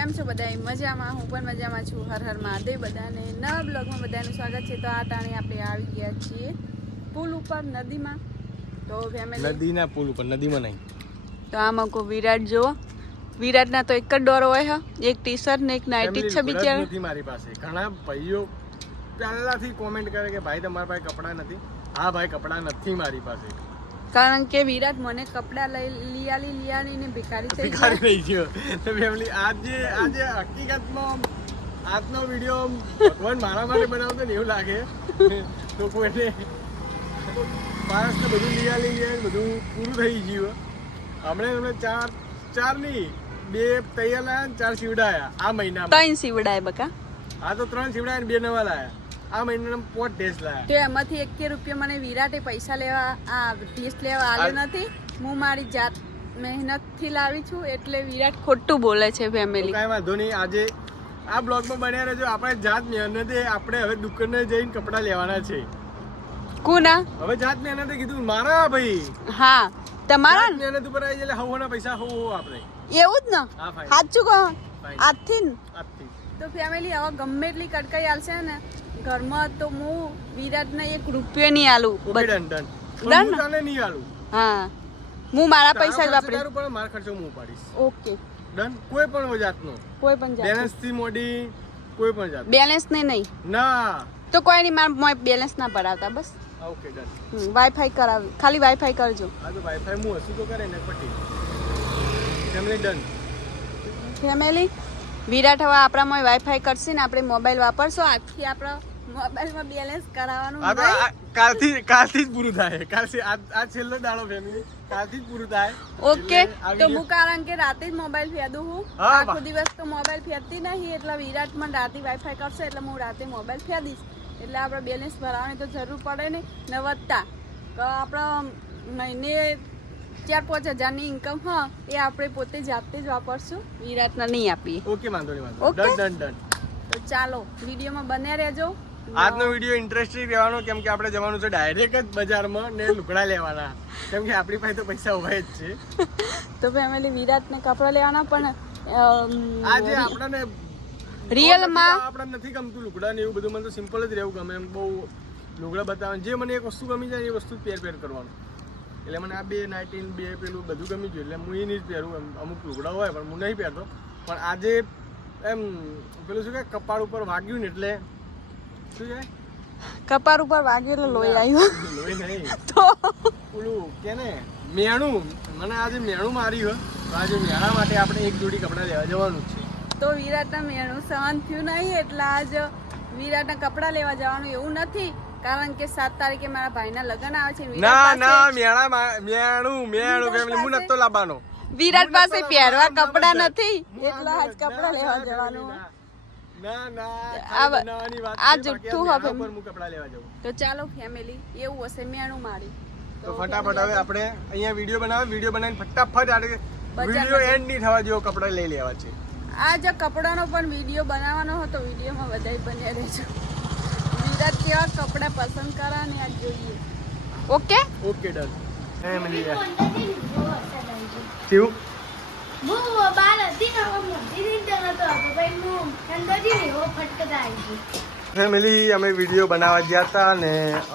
કેમ છો બધા? મજામાં? હું પણ મજામાં છું. હર હર મહાદેવ બધાને. નવા બ્લોગમાં બધાનું સ્વાગત છે. તો આ ટાણે આપણે આવી ગયા છીએ પુલ ઉપર, નદીમાં. તો ફેમિલી નદીના પુલ ઉપર, નદીમાં નહીં. તો આમાં કો વિરાટ જો, વિરાટના તો એક જ ડોર હોય છે, એક ટી શર્ટ ને એક નાઇટી છે બિચારા. નથી મારી પાસે. ઘણા ભાઈઓ પહેલાથી કોમેન્ટ કરે કે ભાઈ તમારા પાસે કપડાં નથી. હા ભાઈ, કપડાં નથી મારી પાસે. કારણ કે વિરાટ મને કપડાં લીયાલીને ભિખારી થઈ ગયો. તો ફેમિલી આજે હકીકતમાં આજનો વિડીયો ભગવાન મારા માટે બનાવતો ને એવું લાગે. તો કોઈને માણસને બધું લીયા બધું પૂરું થઈ ગયું. હમણાં ચાર નહીં, 2 તૈયાર લાયા, 4 સીવડાયા આ મહિનામાં. 3 સીવડાય બકા. હા તો 3 સીવડાયા ને 2 નવા લાયા. આ મહિનામાં 5 ટેસ્ટ લાયા. તો એમાંથી 1 રૂપિયા મને વિરાટે પૈસા લેવા આ ટેસ્ટ લેવા આલ્યો નથી. હું મારી જાત મહેનતથી લાવી છું, એટલે વિરાટ ખોટું બોલે છે ફેમિલી. કાંઈ વાંધો નહીં. આજે આ બ્લોગમાં બન્યા રહેજો. આપણે જાત મહેનતે આપણે હવે દુકાને જઈને કપડાં લેવાના છે. કોના? હવે જાત મહેનતે કીધું મારા ભાઈ. હા તમારા મહેનત ઉપર આવી જાય હવના પૈસા હો આપણે. એવું જ ને? સાચું કહો. આજથી તો ફેમિલી હવે ગમે એટલી કટકાઈ આલશે ને ઘરમાં, તો હું વિરાટને 1 રૂપિયો નહીં આલું. ડન તને નહીં આલું. હા, હું મારા પૈસા જ વાપરીશ. પણ મારો ખર્ચો હું ઉપાડીશ. Okay done. કોઈ પણ જાતનો, કોઈ પણ જાત, બેલેન્સ થી મોડી કોઈ પણ જાત. બેલેન્સ નહીં ના તો કોઈ નહીં, મારા બેલેન્સ ના ભરાવતા. બસ ઓકે ડન. વાઈફાઈ કરાવી, ખાલી વાઈફાઈ કરજો. હા તો વાઈફાઈ હું હસું તો કરે ને પટી. Family done. ફેમિલી વિરાટ હવે આપણામાં વાઈફાઈ કરશે ને આપણે મોબાઈલ વાપરશો. આજથી આપણા મોબાઈલમાં બેલેન્સ કરાવવાનું કાલથી જ પૂરું થાય. કાલથી આ છેલ્લો દાડો ફેમિલી, કાલથી જ પૂરું થાય. ઓકે. તો હું કારણ કે રાતે જ મોબાઈલ ફેદું હું, આખો દિવસ તો મોબાઈલ ફેદતી નહીં. એટલે વિરાટ મને રાતે વાઈફાઈ કરશે એટલે હું રાતે મોબાઈલ ફેદીશ. એટલે આપણે બેલેન્સ ભરાવાની તો જરૂર પડે ને. ને વધતા તો આપણા મહિને 4-5 હજારની ઇન્કમ હા, એ આપણે પોતે જાતે જ વાપરશું, વિરાટને નહીં આપીએ. ઓકે વાંધો નહીં, વાંધો. ડન. તો ચાલો વિડીયોમાં બન્યા રહેજો. આજનો વિડીયો ઇન્ટરેસ્ટિંગ રહેવાનો, કેમ કે આપણે જવાનું છે ડાયરેક્ટ જ બજારમાં ને લુગડા લેવાના, કેમ કે આપણી પાસે તો પૈસા હોય જ છે. તો ફેમિલી વિરાટને કપડા લેવાના, પણ આજે આપણને રિયલમાં આપણને નથી ગમતું લુગડા ને એવું બધું. મને તો સિમ્પલ જ રહેવું ગમે. એમ બહુ લુગડા બતાવવાનું, જે મને એક વસ્તુ ગમી જાય એ વસ્તુ પહેર કરવાનું. એટલે મને આ 2 નાઇટી 2 પેલું બધું ગમી ગયું, એટલે હું એ નહીં જ પહેરું. અમુક લુગડા હોય પણ હું નહીં પહેરતો. પણ આજે એમ પેલું શું કે કપાળ ઉપર વાગ્યું ને એટલે શું છે, કપાળ ઉપર વાગ્યું એટલે લોહી આવ્યું. લોહી નહીં તો પેલું કે ને મેણું, મને આજે મેણું માર્યું હોય. તો આજે મેણા માટે આપણે 1 જોડી કપડાં લેવા જવાનું છે. તો વિરાટના મેણું સહન થયું નહીં એટલે આજ વિરાટના કપડાં લેવા જવાનું એવું નથી. કારણ કે 7 તારીખે મારા ભાઈના લગ્ન આવે છે. ના મેણું ફેમિલી હું નતો લાવવાનો. વિરાટ પાસે પહેરવા કપડાં નથી એટલે આજ કપડાં લેવા જવાનું. આ જુઠ્ઠું હવે. તો ચાલો ફેમિલી, એવું હશે મેણું મારી. તો ફટાફટ હવે આપણે અહીંયા વિડીયો બનાવીને ફટાફટ વિડીયો એન્ડ નહીં થવા જેવો કપડાં લઈ લેવા છે. આ જે કપડાનો પણ વિડીયો બનાવવાનો હતો, વિડીયોમાં બધાય બન્યા રહેજો. વિરાટ કેવા કપડા પસંદ કરે ને આ જોઈએ. Okay done. ફેમિલી કેવું ફેમિલી અમે વિડીયો બનાવવા ગયા હતા ને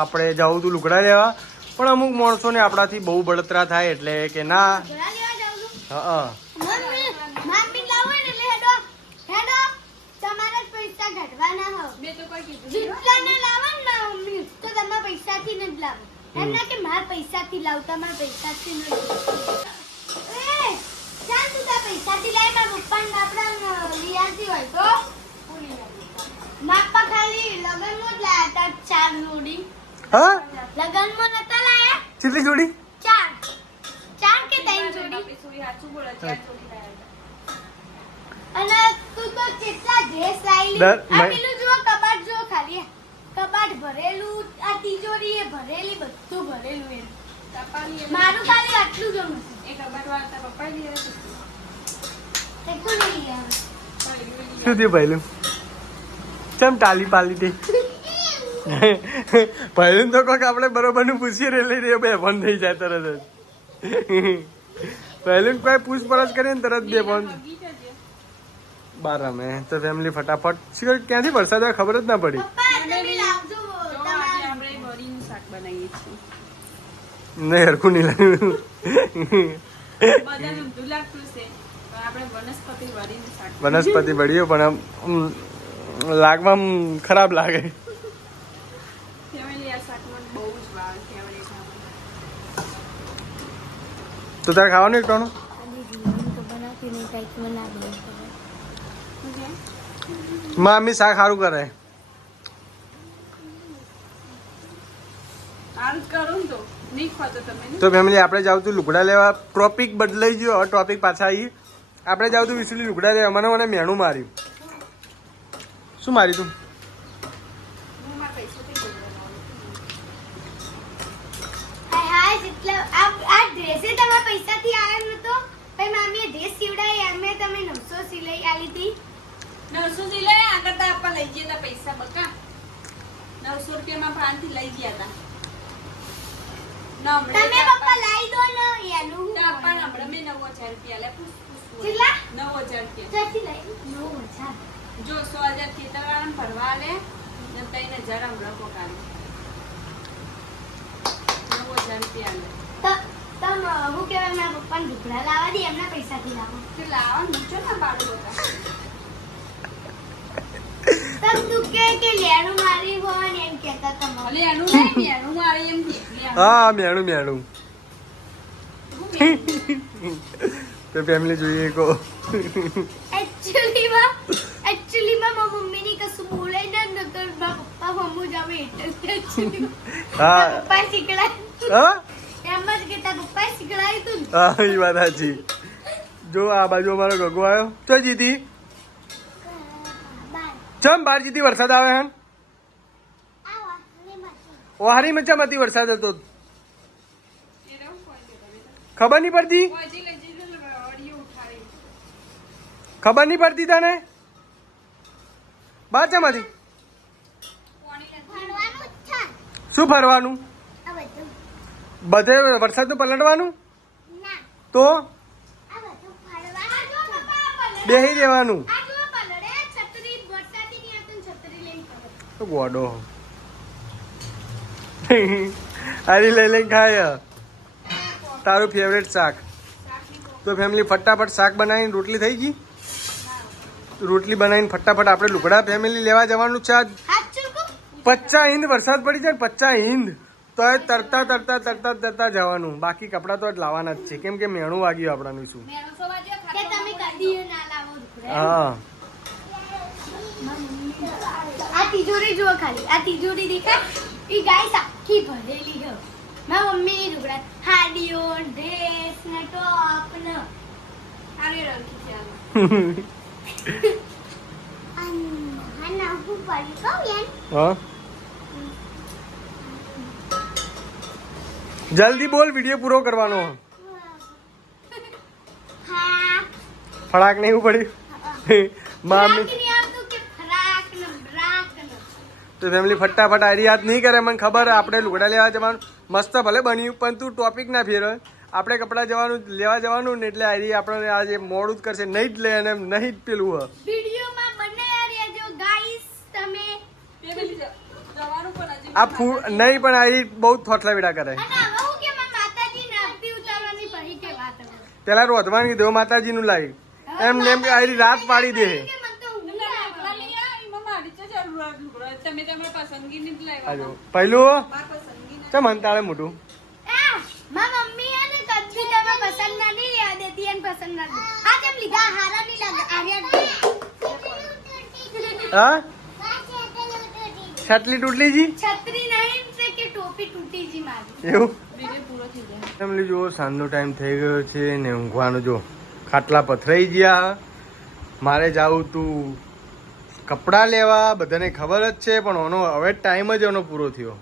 આપણે જવું હતું લુગડા લેવા, પણ અમુક માણસોને આપણાથી બહુ બળતરા થાય એટલે કે ના. હા પૈસાથી લાવતા મારા પૈસાથી નહીં. ચાલ તું તારા પૈસાથી લાય, મારા પપ્પાને આપડા રિયાથી હોય તો માપા ખાલી લગનમાં જ લાયા હતા 4 જોડી. હા લગનમાં નતા લાયા. કેટલી જોડી? 4 કે 3 જોડી. અને તું તો કેટલા ડ્રેસ લાવી. આ પેલું જો કબાટ જો ખાલી કબાટ ભરેલું, આ તિજોરી એ ભરેલી, બધું ભરેલું. એમ મારું ખાલી આટલું જ હતું. એ કબાટ વાળા પપ્પા લઈ આવ્યા. એકું નહીં આવ્યા. શું થયું પહેલું? કેમ ટાલી પાલી તે પહેલું તો કોક આપણે બરોબર નું પૂછીએ એટલે બે બંધ થઈ જાય તરત જ. પહેલું કોઈ પૂછપરછ કરીએ ને તરત બે બંધ. બાર રમે તો ફેમિલી ફટાફટ ક્યાંથી વરસાદ આવે ખબર જ ના પડી. પપ્પા તમે લાવજો જો આજે આપણે વરીનું શાક બનાવીએ છીએ. નહીં હરખું નહીં લાગ્યું. બધાને ઊંધું લાગતું છે પણ આપણે વનસ્પતિ વરીનું શાક વનસ્પતિ બળ્યું પણ આમ લાગવામાં ખરાબ લાગે. ફેમિલી આ શાકમાં બહુ જ ભાવે ફેવરેટ તો તારે ખાવાનું એક ટોણું મમ્મી શાક સારું કરે. સારું જ કરું ને તો નહીં ખાતો તમે ને. તો ફેમિલી આપણે જાવ તું લુગડા લેવા. ટોપિક બદલાઈ ગયો. હવે ટોપિક પાછા આવી. આપણે જાવ તું વિસુલી લુગડા લેવા. મને મેણું માર્યું. શું મારી તું? હું મારા પૈસાથી જ બનાવું. હાય જેટલા આ ડ્રેસે તમારા પૈસાથી આવ્યો નતો પછી મામીએ ડ્રેસ સીવડાવી અમે તમે 900 સિલાઈ આલી હતી 900 સિલાઈ આ કરતા આપવા લઈ ગયા હતા પૈસા બકા 900 રૂપિયામાં ભાનથી લઈ ગયા હતા. તમે પપ્પા લાવી દો ને એનું તો આપણ હમણાં મેં 9000 રૂપિયા લે પૂછ કેટલા 9000 રૂપિયા ક્યાંથી લઈ 9000 જો 100000 ખેતરવાળાને ભરવા લે ને 3000 હમણાં પોકાલે 9000 રૂપિયા લે તો તમે હું કહેવાય મારા પપ્પાને ઢોકળા લાવવા દે એમના પૈસાથી લાવો કે લાવો નીચો ના પાડો હતા તમ તું કે લેણું મારી હોય ને એમ કહેતા તમે ભલે એનું નહીં એનું મારે એમ કે હા મેણું તો ફેમિલી જોઈએ કો એકચ્યુઅલી માં મમ્મી ની કશું બોલે ને નકર મારા પપ્પા મમ્મુ જાવે એટલે actually હા પપ્પા શીખડાય હા એમ જ કહેતા પપ્પા શીખડાય તું હા એ વાત સાચી. જો આ બાજુ અમારો ગગો આવ્યો. તો જીતી ચમ બાર જીતી વરસાદ આવે હે ઓહારી માં ચમ હતી વરસાદ હતો ખબર નહીં પડતી. ખબર નહીં પડતી તને બાર ચમ હતી શું ફરવાનું બધે વરસાદનું પલટવાનું તો બેહી રહેવાનું તો ગોડો આરી લઈ લઈને ખાય તારું ફેવરેટ શાક. તો ફેમિલી ફટાફટ શાક બનાવીને રોટલી થઈ ગઈ. રોટલી બનાવીને ફટાફટ આપણે લુગડા ફેમિલી લેવા જવાનું છે. આજ 50 ઇંચ વરસાદ પડી જાય 50 ઇંચ તો એ તરતા જવાનું. બાકી કપડાં તો જ લાવવાના જ છે કેમ કે મેણું વાગ્યું આપણાનું શું. હા આ તિજોરી જુઓ ખાલી આ તિજોરી દેખાય ઈ ગાઈસ આખી ભરેલી છે મારી મમ્મી લુગડા હાડીઓ ડ્રેસ ને ટોપ ને આરે રાખી છે આમાં આના હું પડી કહું યાર હા જલ્દી બોલ વિડિયો પૂરો કરવાનો. હા ફડાક નહીં એવું પડ્યું મામી. તો ફેમિલી ફટાફટ આરી યાદ નહીં કરે. મને ખબર આપણે લુગડા લેવા જવાનું મસ્ત ભલે બન્યું પણ તું ટોપિક ના ફેર. આપણે કપડાં જવાનું લેવા જવાનું ને એટલે આરી આપણે આજે મોડું જ કરશે. નહીં જ લે અને નહીં જ પેલું વિડિયોમાં બને યાર જો ગાઈસ તમે ફેમિલી જવાનું પણ હજી આ ફૂડ નહીં પણ આરી બહુ થોટલા વેડા કરે. અને હવે હું કે માતાજી ને આરતી ઉતારવાની પડી કે વાત હવે પેલા રોધવાની દેવ માતાજી નું લાવી એમ નેમ કે આરી રાત પાડી દે. તમે તમારી પસંદગીની જ લાવ્યા આજો પહેલું મારી પસંદગી ચમ હંતાળે મોટું મારી મમ્મી હે ને કદી તમે પસંદ ના નહીં લેવા દેતી એને પસંદ ના દે આ કેમ લીધા હારા નહીં લાગે આર્યા હા છટલી તૂટલી જી છત્રી નહીં છે કે ટોપી તૂટી જી મારી એવું વિડિયો પૂરો થઈ જાય ફેમિલી જો સાંજનો ટાઈમ થઈ ગયો છે ને ઊંઘવાનું જો ખાટલા પથરાઈ ગયા. મારે જાવું તું કપડાં લેવા બધાને ખબર જ છે પણ ઓનો હવે ટાઈમ જ એનો પૂરો થયો.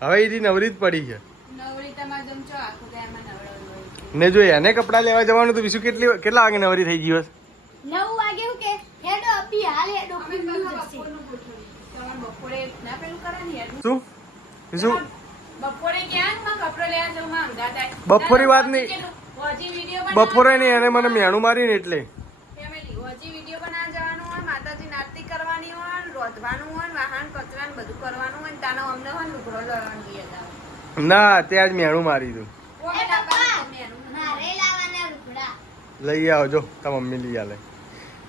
હવે એથી નવરી જ પડી છે નવરી તમારે જેમ છો આખો દાયમાં નવરાવી ને જો એને કપડાં લેવા જવાનું તો બીજું કેટલા વાગે નવરી થઈ ગઈ હશે? 9 વાગે હું કે હેડો અપી હાલ હેડો પીલું જશે તમારે બપોરે ના પેલું કરે ને યાર શું બીજું બપોરે ક્યાં કપડો લેવા જવું માં અંગા થાય બપોરી વાત નહીં હજી વિડિયો બપોરે નહીં એને મને મેણું માર્યું ને એટલે ફેમિલી હજી વિડીયો બનાવવા જવાનું હોય, માતાજીની આરતી કરવાની હોય, રોધવાનું હોય, વાહન કચરા ને બધું કરવાનું હોય, તાનો અમને હોય લુગડો લડવાની યાદ આવે. ના ત્યાં જ મેણું મારી દઉં. એ પપ્પા મારે લાવવાના રૂપડા લઈ આવજો તાર મમ્મી લઈ આલે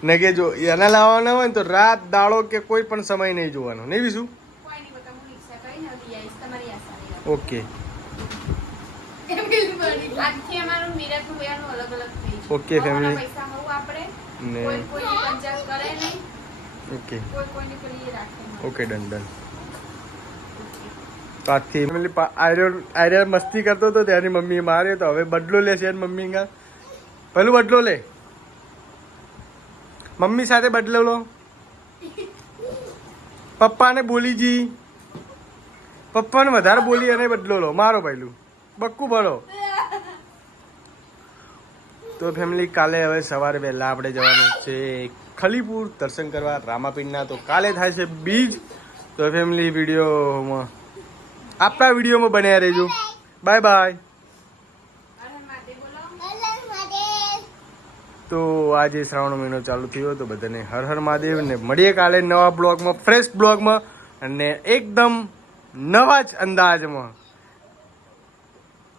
ને કે જો એના લાવવાના હોય ને તો રાત દાડો કે કોઈ પણ સમય નહીં જોવાનો નહીં બીજું. કોઈ નહીં બતા હું રિક્ષા કરીને લઈ આવીશ તમારી આશા. ઓકે આજથી અમારું મીરાતું વેરનું અલગ અલગ થઈ છે. Okay, family. પૈસા હોવું આપણે ને કોઈ કોઈની પંચાયત કરે નહીં, ઓકે કોઈ કોઈની પેલી એ રાખે નહીં. Okay done done. તો આજથી ફેમિલી આર્યર મસ્તી કરતો હતો ત્યાંની મમ્મીએ માર્યો તો હવે બદલો લે છે એની મમ્મી કા પેલું બદલો લે મમ્મી સાથે બદલો લો. પપ્પાને બોલી જી પપ્પાને વધારે બોલી અને બદલો લો મારો પહેલું બક્કું ભરો. તો ફેમિલી કાલે હવે સવારે વહેલા આપણે જવાનું છે ખલીપુર દર્શન કરવા રામાપીરના. તો કાલે થાય છે બીજ. તો ફેમિલી વિડીયોમાં આપણા વિડીયોમાં બન્યા રહેજો. Bye bye. તો આજે શ્રાવણ મહિનો ચાલુ થયો તો બધાને હર હર મહાદેવ ને મળીએ કાલે નવા બ્લોગમાં ફ્રેશ બ્લોગમાં અને એકદમ નવા જ અંદાજમાં.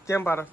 કેમ પારસ?